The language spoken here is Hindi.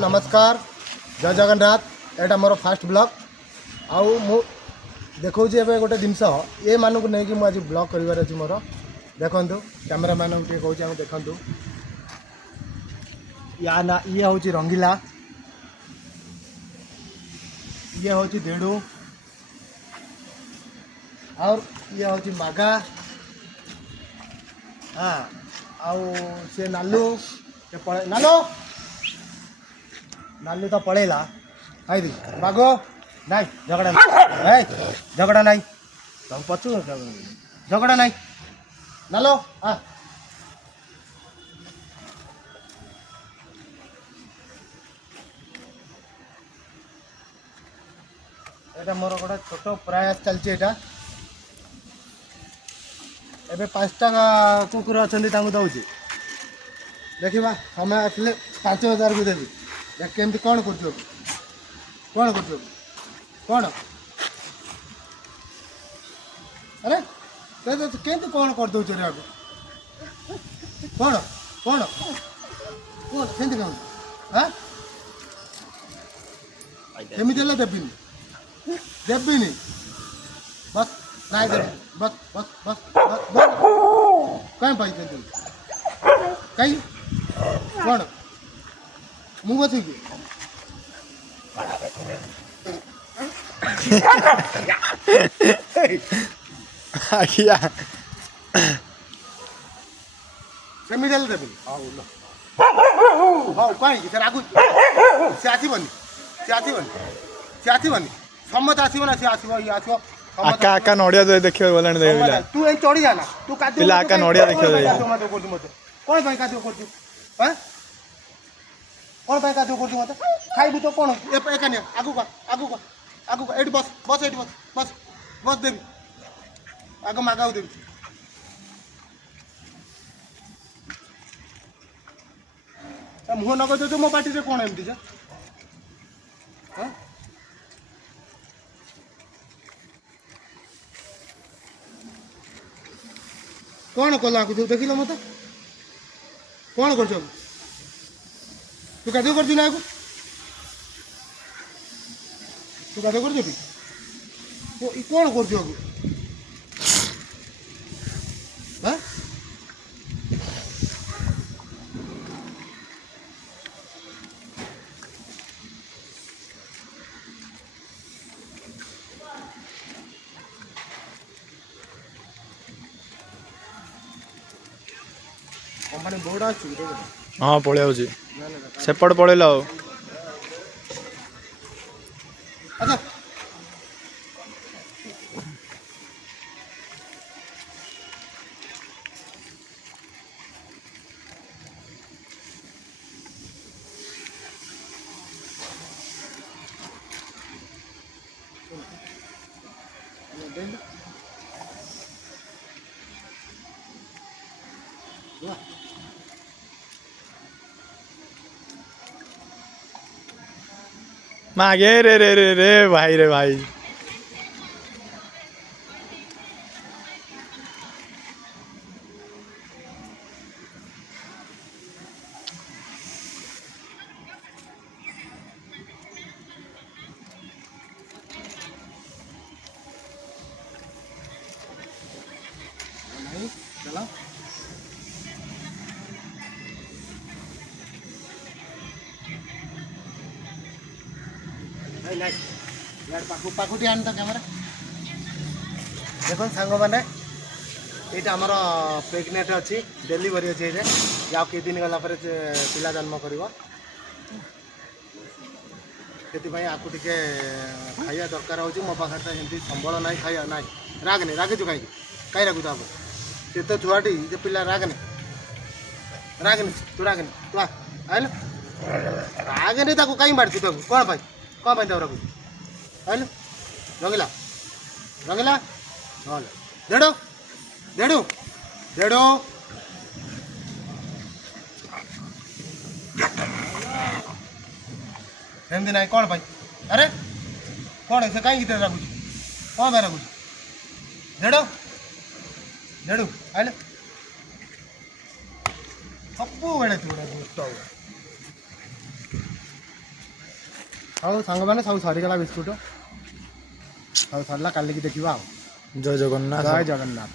नमस्कार जय जगन्नाथ एटा मोर फास्ट ब्लॉग आउ मु देखो गोटे जिनस ये मानक नहीं कि आज ब्लॉग कर मोर देखु कैमेरा मैन टे कौन देखु या ना ये हूँ रंगीला ये हूँ देड़ू और ये हूँ मागा हाँ आउ से नालू नालू नालू तो पड़ेला आई दी बागो नहीं झगड़ा नहीं झगड़ा नहीं तुम पचू झगड़ा नहीं नालो हाँ एटा मोर गोटे छोट प्रयास चलती एटा एबे 5टा कुकुर अच्छा दौची देखा समय आसले 5,000 को देवी केमती कौन कर कौन कर कौन अरे केमती कौन कर दौच रे आगे कौन कौन कौन केमती कौन हाँ केमी देविनी देविनी बस नहीं देवी बस बस बस बस बस कहीं पैसे कहीं कौन मुँह बची आखिया सेमी देले देबी हाउ कहीं से आगु से आसीबनी से आसीबनी से आसीबनी समत आसीब ना से आसीब ये आसीब आका आका नडिया दे देखियो बोलन देबिला तू ए चढ़ी जाना तू कादू पिला आका नडिया देखियो दे मते कोन भाई कादू करछु हैं कोन भाई कादू करछु मते खाइबू तो कोन ए काने आगु का एडी बस बस एडी बस बस बस देबी आगो मागाऊ देबी मुह नग दे मो पार्टी रे कोन एमती जा हां कौन कला तू देख मत कौन कर तू कादू कर ना आगु तू कादू कर कौन कर आगु हाँ कंपनी बोर्ड हाँ पलि सेपट पलैल अच्छा मागे रे रे रे रे भाई रे भाई चलो यार पाखुटी आन तो कैमरा देखो सांग मैंने ये आमर प्रेगनेंट अच्छी डेलीवरी अच्छी ये या कि दिन गला पिला जन्म कर आपको टे खाया दरकार हो मो पाखे तो एमती संबल ना खाया ना रागने रागिचु कहीं कहीं रागुच आप से तो छुआटी जे पिला रागने रागने तू आइल रागने कहीं बाड़ू कौन पाई कौन पाई रागुच आइल रंगीला रंगीला हाँ देड़ो देड़ू देड़ो एमती ना कौन पाई अरे कौन से कहीं रागुच कौन पाई रागुच देड़ो देड़ू आइल सब बेड़े तू दुष्ट ହଉ ସାଙ୍ଗମାନେ ସବୁ ସରିଗଲା ବିସ୍କୁଟ ସବୁ ସରିଲା କାଲିକି ଦେଖିବା ଆଉ ଜୟ ଜଗନ୍ନାଥ ଜୟ ଜଗନ୍ନାଥ।